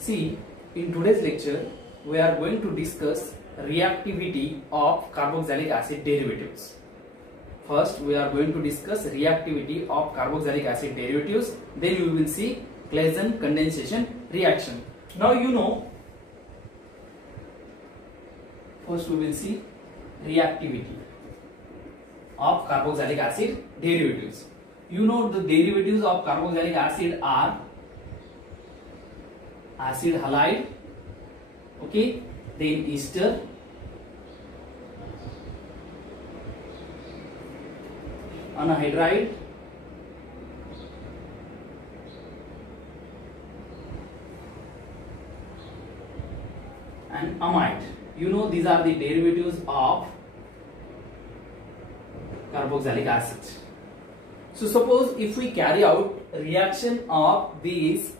See, in today's lecture, we are going to discuss reactivity of carboxylic acid derivatives. First, we are going to discuss reactivity of carboxylic acid derivatives. Then we will see Claisen condensation reaction. Now you know. First, we will see reactivity of carboxylic acid derivatives. You know the derivatives of carboxylic acid are acid halide, okay, then ester, anhydride, and amide. You know these are the derivatives of carboxylic acid. So suppose if we carry out reaction of these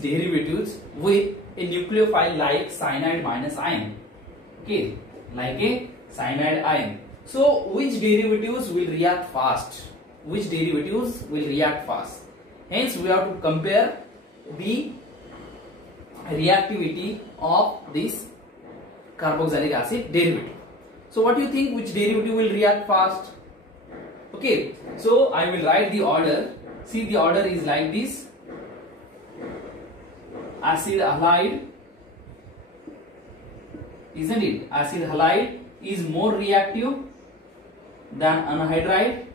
derivatives with a nucleophile like cyanide minus ion, okay, like a cyanide ion. So which derivatives will react fast? Hence we have to compare the reactivity of this carboxylic acid derivative. So what do you think, which derivative will react fast? Okay, so I will write the order. See, the order is like this. Acid halide, isn't it? Acid halide is more reactive than anhydride.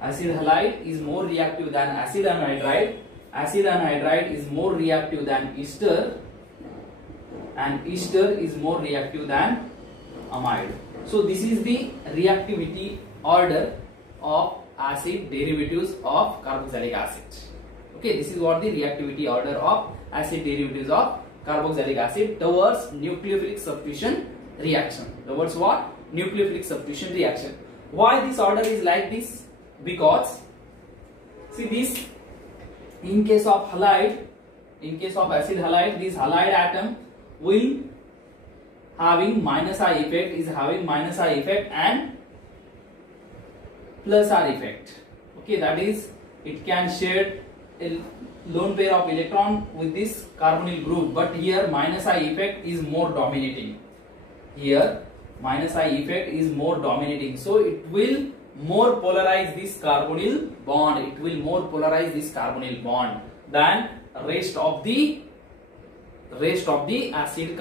Acid halide is more reactive than acid anhydride. Acid anhydride is more reactive than ester, and ester is more reactive than amide. So this is the reactivity order of acid derivatives of carboxylic acid. Okay, this is what the reactivity order of acid derivatives of carboxylic acid towards nucleophilic substitution reaction. Towards what? Nucleophilic substitution reaction. Why this order is like this? Because see this, in case of halide, in case of acid halide, this halide atom will having minus I effect, is having minus I effect and plus R effect. Okay, that is, it can share a lone pair of electron with this carbonyl group, but here minus I effect is more dominating. Here minus I effect is more dominating, so it will more polarize this carbonyl bond. It will more polarize this carbonyl bond than rest of the acid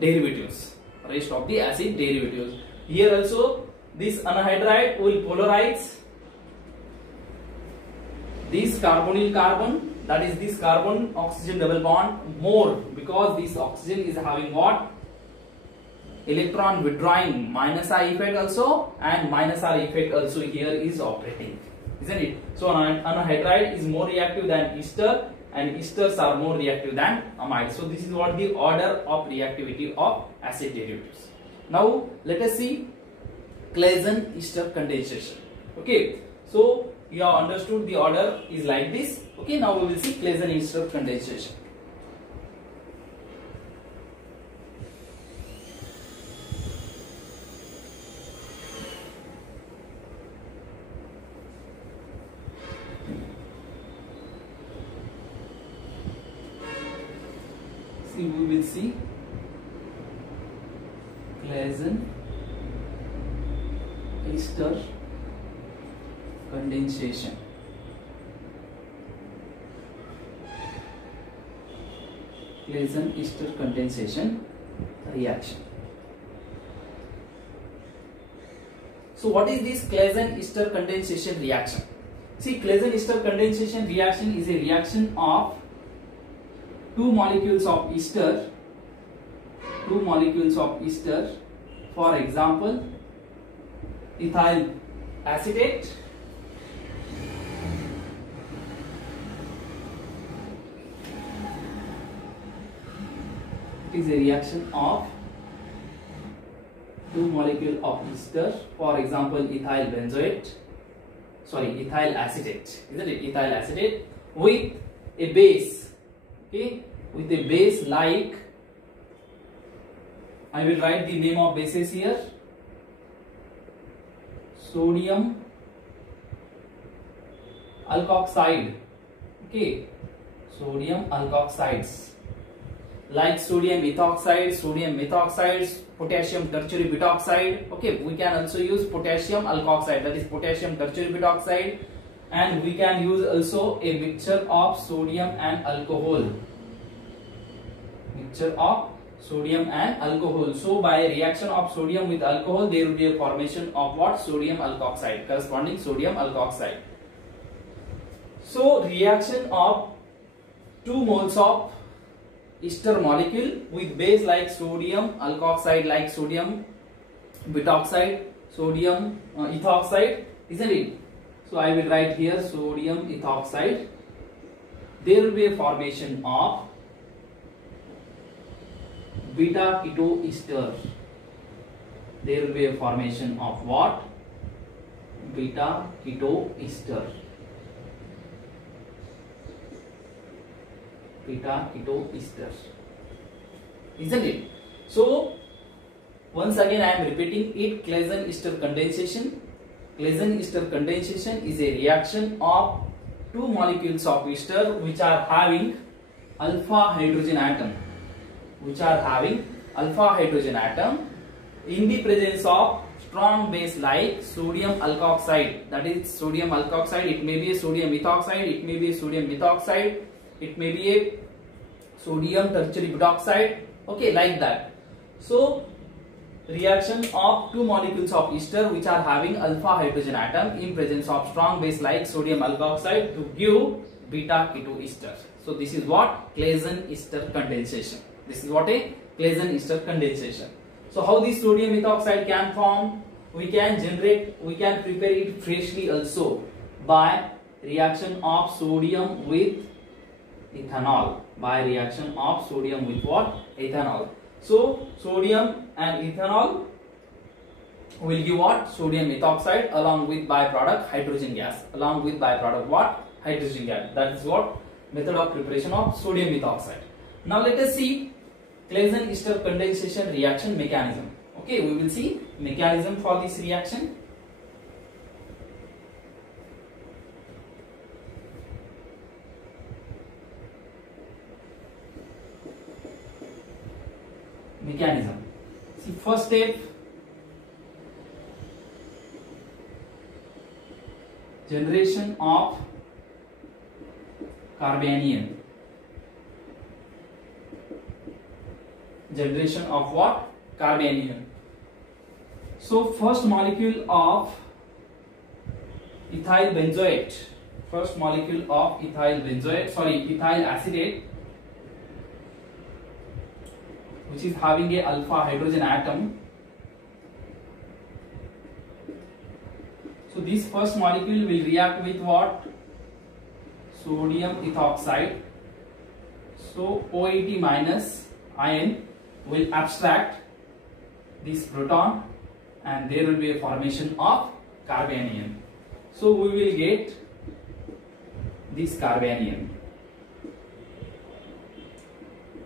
derivatives. Rest of the acid derivatives. Here also this anhydride will polarize this carbonyl carbon, that is this carbon oxygen double bond, more, because this oxygen is having what? Electron withdrawing, minus I effect also, and minus R effect also here is operating, isn't it? So anhydride is more reactive than ester, and esters are more reactive than amide. So this is what the order of reactivity of acid derivatives. Now let us see Claisen-Ester condensation. Okay, so you have understood the order is like this. Okay, now we will see Claisen-Ester condensation. We will see Claisen-Ester condensation. Claisen-Ester condensation reaction. So what is this Claisen-Ester condensation reaction? See, Claisen-Ester condensation reaction is a reaction of two molecules of ester, for example ethyl acetate it is a reaction of two molecules of ester, for example ethyl acetate, isn't it? Ethyl acetate with a base, okay, with a base like, I will write the name of bases here, sodium alkoxide. Okay, sodium alkoxides like sodium methoxide, potassium tertiary butoxide. Okay, we can also use potassium alkoxide, that is potassium tertiary butoxide, and we can use also a mixture of sodium and alcohol. So by reaction of sodium with alcohol, there will be a formation of what? Sodium alkoxide, corresponding sodium alkoxide. So reaction of 2 moles of ester molecule with base like sodium alkoxide, like sodium butoxide, sodium ethoxide, isn't it? So I will write here sodium ethoxide. There will be a formation of beta keto ester. There will be a formation of what? Beta keto ester. Beta keto ester, isn't it? So once again I am repeating it. Claisen ester condensation. Claisen ester condensation is a reaction of 2 molecules of ester which are having alpha hydrogen atom, in the presence of strong base like sodium alkoxide. That is sodium alkoxide. It may be a sodium ethoxide, it may be a sodium methoxide, it may be a sodium tertiary butoxide. Okay, like that. So reaction of 2 molecules of ester which are having alpha hydrogen atom in presence of strong base like sodium alkoxide to give beta keto ester. So this is what? Claisen ester condensation. This is what a Claisen ester condensation. So how this sodium ethoxide can form? We can prepare it freshly also by reaction of sodium with ethanol. By reaction of sodium with what? Ethanol. So sodium and ethanol will give what? Sodium ethoxide along with byproduct hydrogen gas. Along with byproduct what? Hydrogen gas. That is what? Method of preparation of sodium ethoxide. Now let us see Claisen ester condensation reaction mechanism. Okay, we will see mechanism for this reaction. Mechanism. See, first step, generation of carbanion. Generation of what? Carbanion. So first molecule of ethyl benzoate, ethyl acetate, which is having a alpha hydrogen atom. So this first molecule will react with what? Sodium ethoxide. So OET minus ion will abstract this proton and there will be a formation of carbanion. So we will get this carbanion,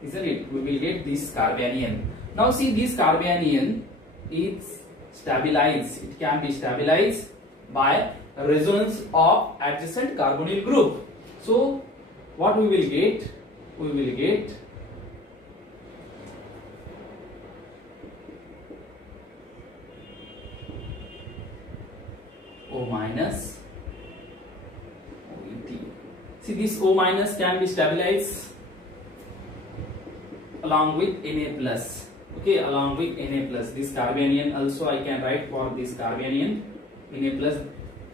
isn't it? We will get this carbanion. Now see, this carbanion is stabilized. It can be stabilized by resonance of adjacent carbonyl group. So what we will get? We will get O minus OET. See, this O minus can be stabilized along with Na plus. Okay, along with Na plus. This carbanion also I can write for this carbanion Na plus,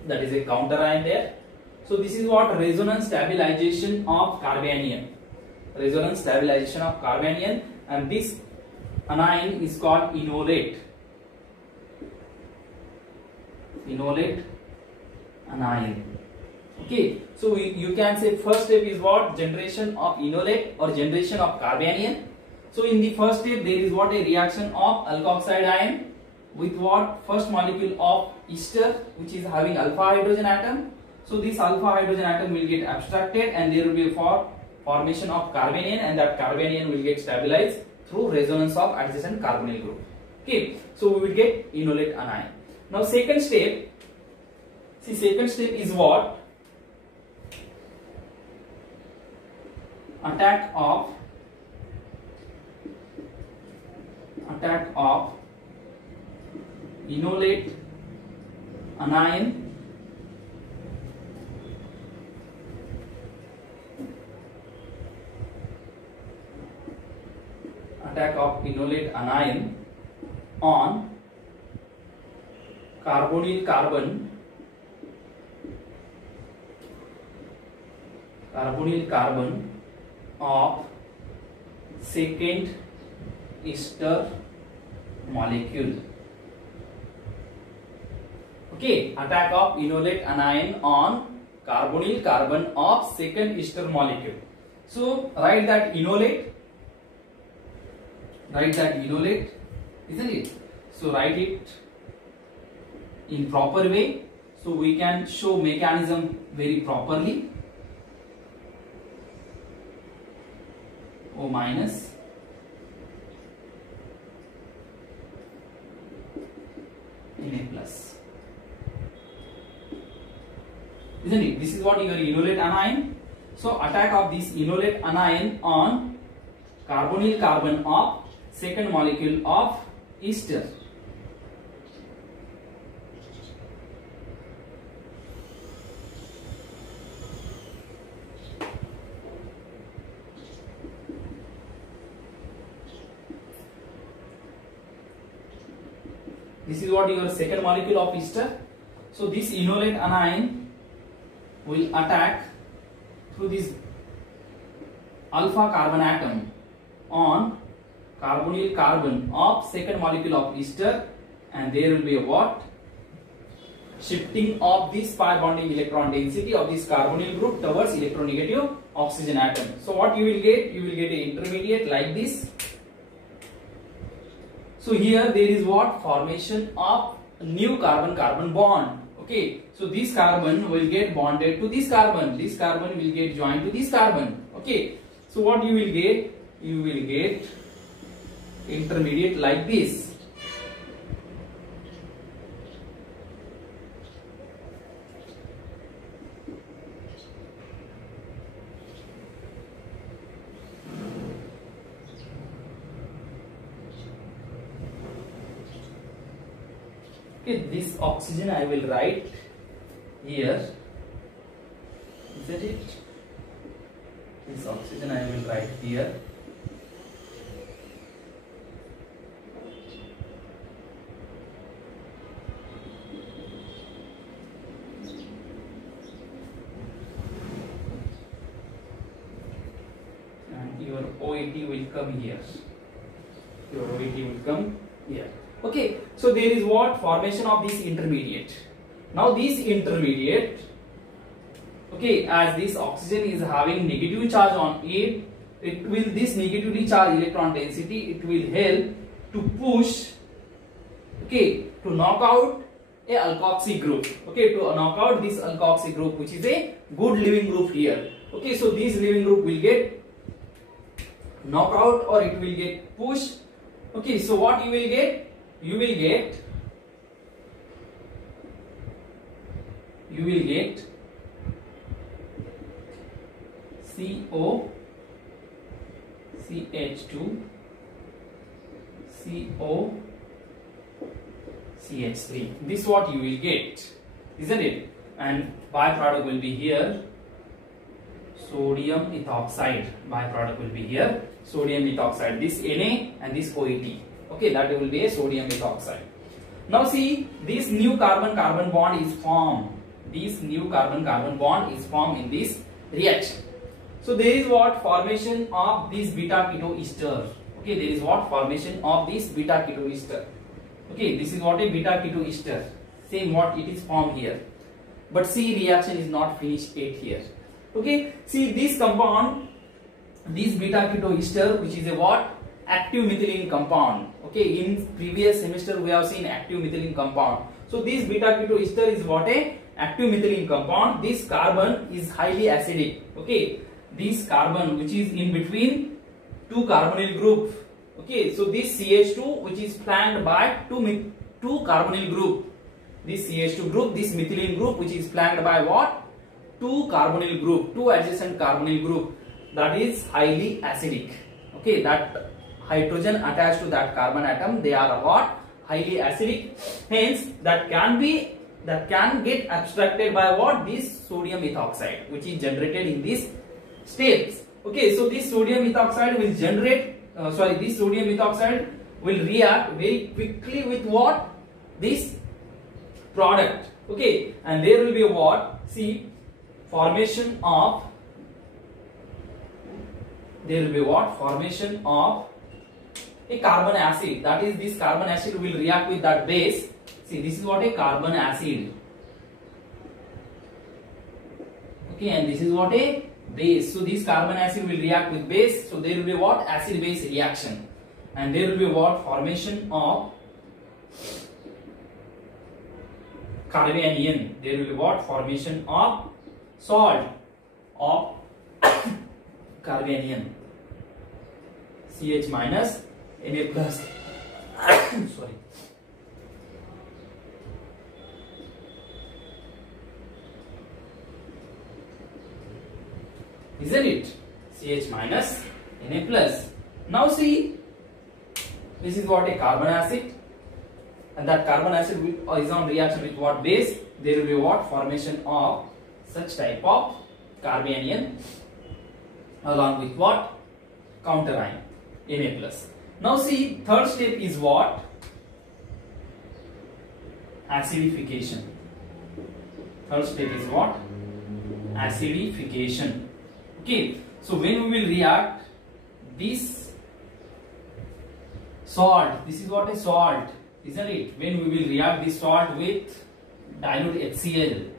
that is a counter ion there. So this is what? Resonance stabilization of carbanion. Resonance stabilization of carbanion, and this anion is called enolate. Enolate anion. Okay, so you can say first step is what? Generation of enolate or generation of carbanion. So in the first step there is what? A reaction of alkoxide ion with what? First molecule of ester which is having alpha hydrogen atom. So this alpha hydrogen atom will get abstracted and there will be a formation of carbanion, and that carbanion will get stabilized through resonance of adjacent carbonyl group. Okay, so we will get enolate anion. Now second step, see, second step is what? attack of enolate anion on carbonyl carbon of second ester molecule. Okay, attack of enolate anion on carbonyl carbon of second ester molecule. So write that enolate, isn't it? So write it in proper way, so we can show mechanism very properly. O minus Na plus, isn't it? This is what your enolate anion. So attack of this enolate anion on carbonyl carbon of second molecule of ester. This is what your second molecule of ester. So this enolate anion will attack through this alpha carbon atom on carbonyl carbon of second molecule of ester, and there will be a what? Shifting of this pi bonding electron density of this carbonyl group towards electronegative oxygen atom. So what you will get? You will get an intermediate like this. So here there is what? Formation of new carbon-carbon bond. Okay, so this carbon will get bonded to this carbon will get joined to this carbon. Okay, so what you will get? You will get intermediate like this. Okay, this oxygen I will write here, isn't it? This oxygen I will write here. And your OET will come here. Your OET will come here. Okay, so there is what? Formation of this intermediate. Now this intermediate, okay, as this oxygen is having negative charge on it, this negatively charged electron density, it will help to push, okay, to knock out a alkoxy group, okay, to knock out this alkoxy group, which is a good leaving group here. Okay, so this leaving group will get knocked out or it will get pushed. Okay, so what you will get? You will get CO, CH2, CO, CH3. This is what you will get, isn't it? And byproduct will be here, sodium ethoxide. Byproduct will be here, sodium ethoxide. This Na and this OET. Okay, that will be a sodium ethoxide. Now see, this new carbon-carbon bond is formed. This new carbon-carbon bond is formed in this reaction. So there is what? Formation of this beta keto ester. Okay, there is what? Formation of this beta keto ester. Okay, this is what a beta keto ester. Same what it is formed here. But see, reaction is not finished yet here. Okay, see this compound, this beta keto ester, which is a what? Active methylene compound. Okay, in previous semester we have seen active methylene compound. So this beta keto ester is what? A active methylene compound. This carbon is highly acidic. Okay, this carbon which is in between two carbonyl group. Okay, so this CH2 which is flanked by two carbonyl group. This CH2 group, this methylene group which is flanked by what? Two carbonyl group, two adjacent carbonyl group. that is highly acidic. Okay, that hydrogen attached to that carbon atom, they are what? Highly acidic. Hence, that can get abstracted by what? This sodium ethoxide, which is generated in these states. Okay, so this sodium ethoxide will this sodium ethoxide will react very quickly with what? This product. Okay, and there will be what? See, formation of a carbon acid. That is, this carbon acid will react with that base. See, this is what? A carbon acid. Okay, and this is what? A base. So this carbon acid will react with base. So there will be what? Acid base reaction. And there will be what? Formation of carbanion. There will be what? Formation of salt of carbanion. CH minus Na plus. Sorry. Isn't it? CH minus Na plus. Now see, this is what? A carbon acid, and that carbon acid is on reaction with what? Base. There will be what? Formation of such type of carbanion along with what? Counter ion Na plus. Now see, third step is what? Acidification. Third step is what? Acidification. Okay, so when we will react this salt, this is what? A salt, isn't it? When we will react this salt with dilute HCl,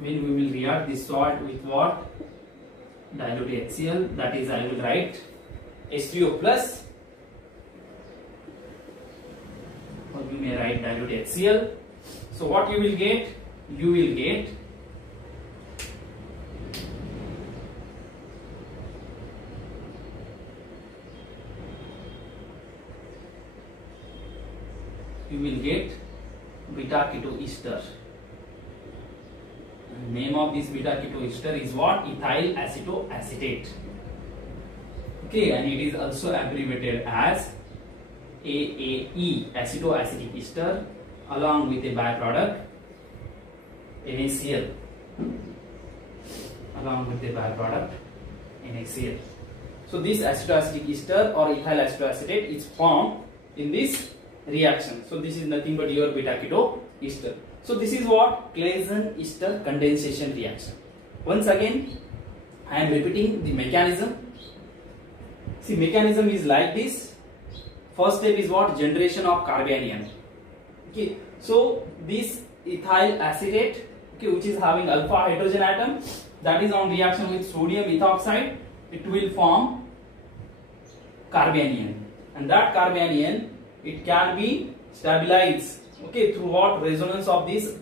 when we will react this salt with what? Dilute HCl, that is, I will write H3O plus, or you may write dilute HCl. So what you will get? You will get beta ketoester. Name of this beta ketoester is what? Ethyl acetoacetate. Okay, and it is also abbreviated as AAE, acetoacetic ester, along with a byproduct NaCl. So this acetoacetic ester or ethyl acetoacetate is formed in this reaction. So this is nothing but your beta ketoester. So this is what? Claisen-ester condensation reaction. Once again, I am repeating the mechanism. See, mechanism is like this. First step is what? Generation of carbanion. Okay, so this ethyl acetate, okay, which is having alpha hydrogen atom, that is on reaction with sodium ethoxide, it will form carbanion, and that carbanion, it can be stabilized, okay, through what? Resonance of this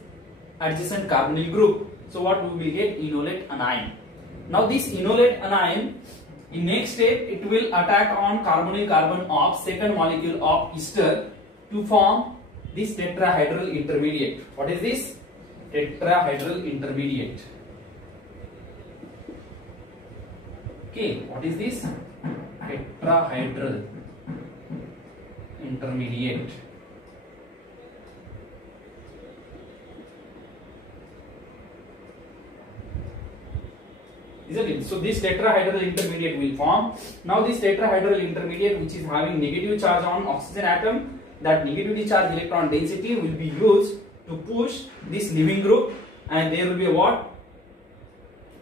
adjacent carbonyl group. So what we will get? Enolate anion. Now this enolate anion, in next step, it will attack on carbonyl carbon of second molecule of ester to form this tetrahedral intermediate. What is this? Tetrahedral intermediate. Okay, what is this? Tetrahedral intermediate. Isn't it? So this tetrahedral intermediate will form. Now this tetrahedral intermediate, which is having negative charge on oxygen atom, that negatively charged electron density will be used to push this leaving group, and there will be what?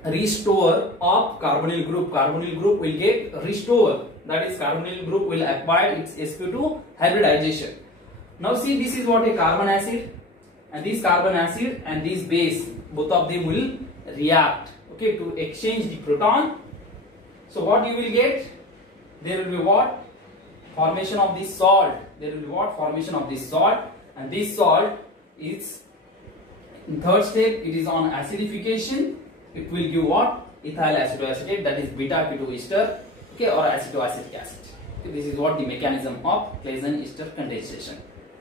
Restore of carbonyl group. Carbonyl group will get restore. That is, carbonyl group will acquire its sp2 hybridization. Now see, this is what? A carbon acid, and this carbon acid and this base, both of them will react, okay, to exchange the proton. So what you will get? There will be what? Formation of this salt. There will be what? Formation of this salt, and this salt is in third step. It is on acidification. It will give what? Ethyl acetoacetate, that is beta ketoester. okay, or acetoacetic acid. Okay, this is what the mechanism of Claisen-Ester condensation.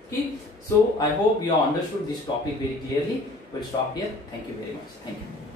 Okay, so I hope you have understood this topic very clearly. We'll stop here. Thank you very much. Thank you.